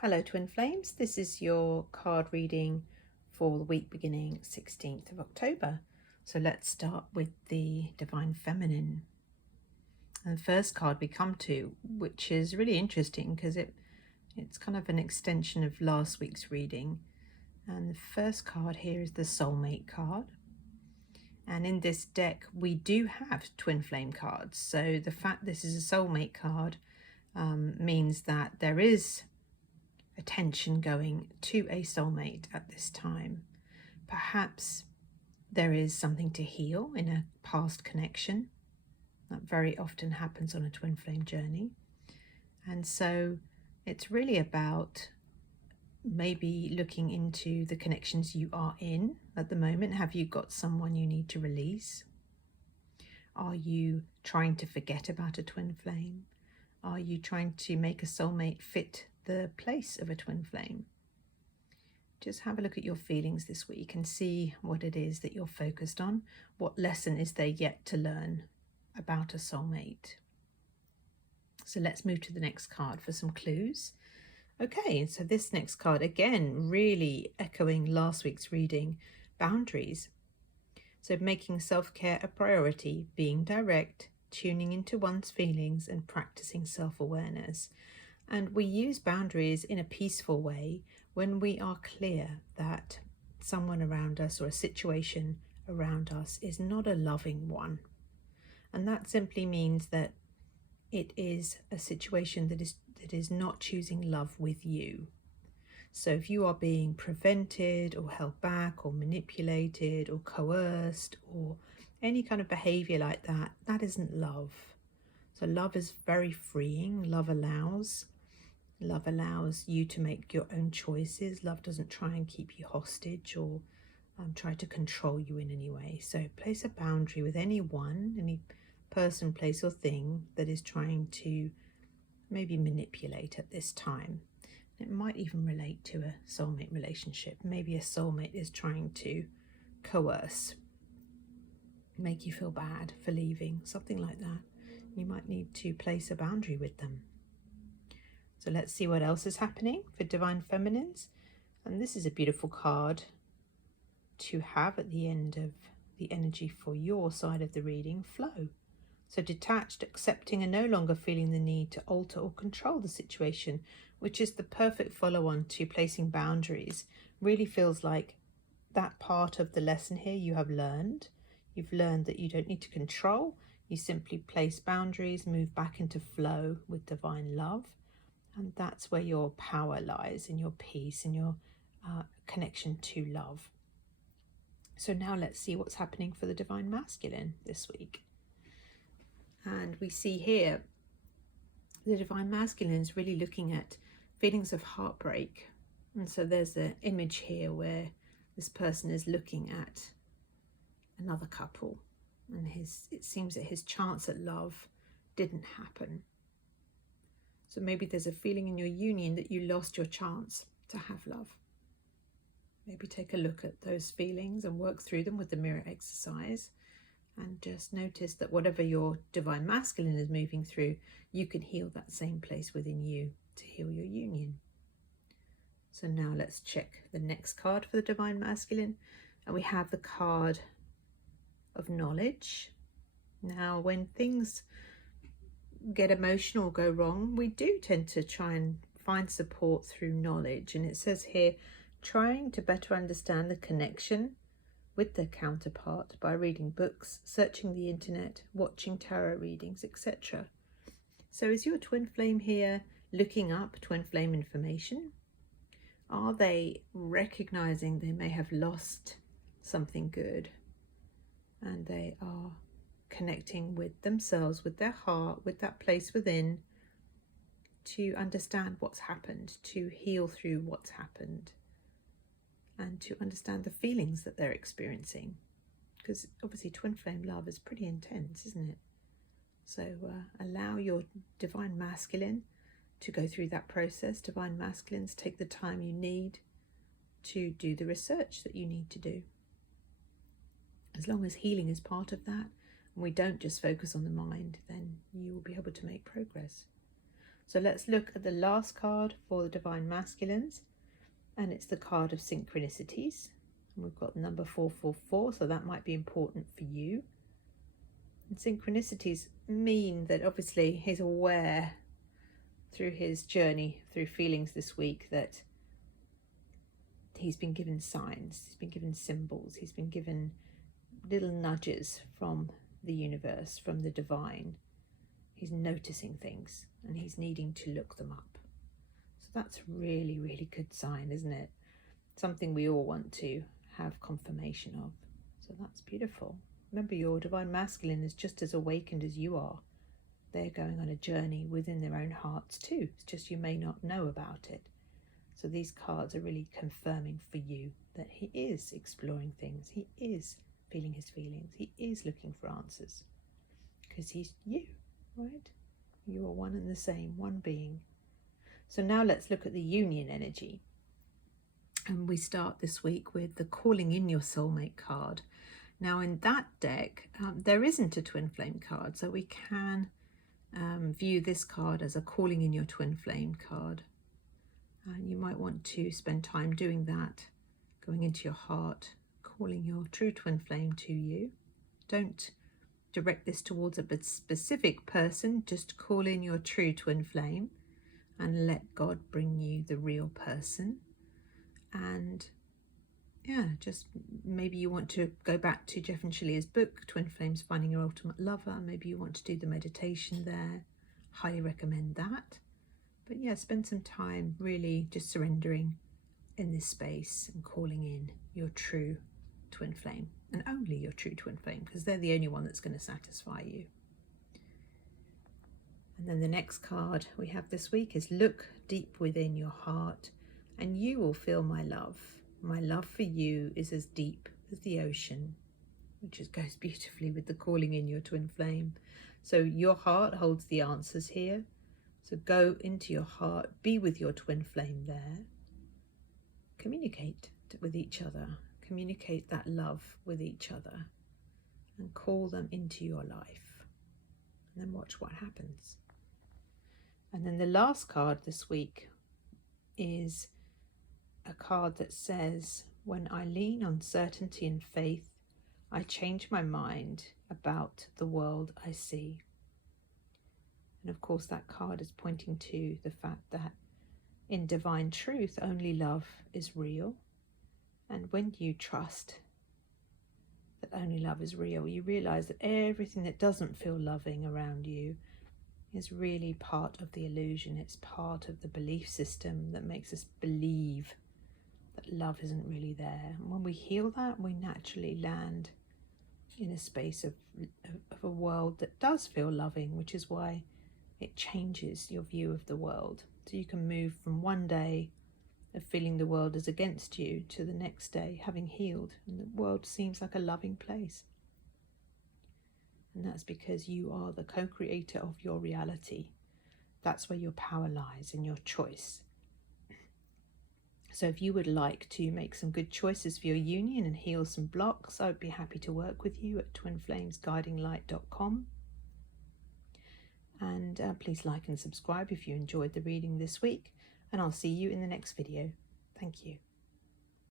Hello Twin Flames, this is your card reading for the week beginning 16th of October. So let's start with the Divine Feminine. And the first card we come to, which is really interesting because it's kind of an extension of last week's reading. And the first card here is the Soulmate card. And in this deck we do have Twin Flame cards. So the fact this is a Soulmate card means that there is attention going to a soulmate at this time. Perhaps there is something to heal in a past connection. That very often happens on a twin flame journey. And so it's really about maybe looking into the connections you are in at the moment. Have you got someone you need to release? Are you trying to forget about a twin flame? Are you trying to make a soulmate fit the place of a twin flame? Just have a look at your feelings this week and see what it is that you're focused on. What lesson is there yet to learn about a soulmate? So let's move to the next card for some clues. Okay, so this next card, again, really echoing last week's reading, boundaries. So making self-care a priority, being direct, tuning into one's feelings and practicing self-awareness. And we use boundaries in a peaceful way when we are clear that someone around us or a situation around us is not a loving one. And that simply means that it is a situation that is not choosing love with you. So if you are being prevented or held back or manipulated or coerced or any kind of behavior like that, that isn't love. So love is very freeing. Love allows you to make your own choices. Love doesn't try and keep you hostage or try to control you in any way. So place a boundary with anyone, any person, place or thing that is trying to maybe manipulate at this time. It might even relate to a soulmate relationship. Maybe a soulmate is trying to coerce, make you feel bad for leaving, something like that. You might need to place a boundary with them. So let's see what else is happening for Divine Feminines. And this is a beautiful card to have at the end of the energy for your side of the reading, flow. So detached, accepting and no longer feeling the need to alter or control the situation, which is the perfect follow-on to placing boundaries. Really feels like that part of the lesson here you have learned. You've learned that you don't need to control. You simply place boundaries, move back into flow with divine love. And that's where your power lies, in your peace, in your connection to love. So now let's see what's happening for the Divine Masculine this week. And we see here the Divine Masculine is really looking at feelings of heartbreak. And so there's an image here where this person is looking at another couple, and it seems that his chance at love didn't happen. So maybe there's a feeling in your union that you lost your chance to have love. Maybe take a look at those feelings and work through them with the mirror exercise. And just notice that whatever your Divine Masculine is moving through, you can heal that same place within you to heal your union. So now let's check the next card for the Divine Masculine. And we have the card of knowledge. Now, when things get emotional or go wrong, we do tend to try and find support through knowledge. And it says here, trying to better understand the connection with their counterpart by reading books, searching the internet, watching tarot readings, etc. So is your twin flame here looking up twin flame information? Are they recognizing they may have lost something good, and they are connecting with themselves, with their heart, with that place within, to understand what's happened, to heal through what's happened, and to understand the feelings that they're experiencing? Because obviously twin flame love is pretty intense, isn't it? So allow your Divine Masculine to go through that process. Divine Masculines, take the time you need to do the research that you need to do. As long as healing is part of that, and we don't just focus on the mind, then you will be able to make progress. So let's look at the last card for the Divine Masculines, and it's the card of synchronicities. And we've got number 444, so that might be important for you. And synchronicities mean that obviously he's aware through his journey, through feelings this week, that he's been given signs, he's been given symbols, he's been given little nudges from the universe, from the divine. He's noticing things and he's needing to look them up. So that's a really, really good sign, isn't it? Something we all want to have confirmation of. So that's beautiful. Remember, your Divine Masculine is just as awakened as you are. They're going on a journey within their own hearts too. It's just you may not know about it. So these cards are really confirming for you that he is exploring things. He is feeling his feelings. He is looking for answers. Because he's you, right? You are one and the same, one being. So now let's look at the union energy. And we start this week with the Calling in Your Soulmate card. Now in that deck, there isn't a Twin Flame card, so we can view this card as a Calling in Your Twin Flame card. And you might want to spend time doing that, going into your heart, calling your true twin flame to you. Don't direct this towards a specific person, just call in your true twin flame and let God bring you the real person. And yeah, just maybe you want to go back to Jeff and Shalea's book, Twin Flames Finding Your Ultimate Lover. Maybe you want to do the meditation there. Highly recommend that. But yeah, spend some time really just surrendering in this space and calling in your true twin flame, and only your true twin flame, because they're the only one that's going to satisfy you. And then the next card we have this week is Look Deep Within Your Heart and You Will Feel My Love. My love for you is as deep as the ocean, which goes beautifully with the calling in your twin flame. So your heart holds the answers here. So go into your heart, be with your twin flame there. Communicate with each other. Communicate that love with each other and call them into your life. And then watch what happens. And then the last card this week is a card that says, when I lean on certainty and faith, I change my mind about the world I see. And of course that card is pointing to the fact that in divine truth, only love is real. And when you trust that only love is real, you realize that everything that doesn't feel loving around you is really part of the illusion. It's part of the belief system that makes us believe that love isn't really there. And when we heal that, we naturally land in a space of a world that does feel loving, which is why it changes your view of the world. So you can move from one day of feeling the world is against you to the next day having healed and the world seems like a loving place. And that's because you are the co-creator of your reality. That's where your power lies, in your choice. So if you would like to make some good choices for your union and heal some blocks, I would be happy to work with you at twinflamesguidinglight.com. And please like and subscribe if you enjoyed the reading this week, and I'll see you in the next video. Thank you.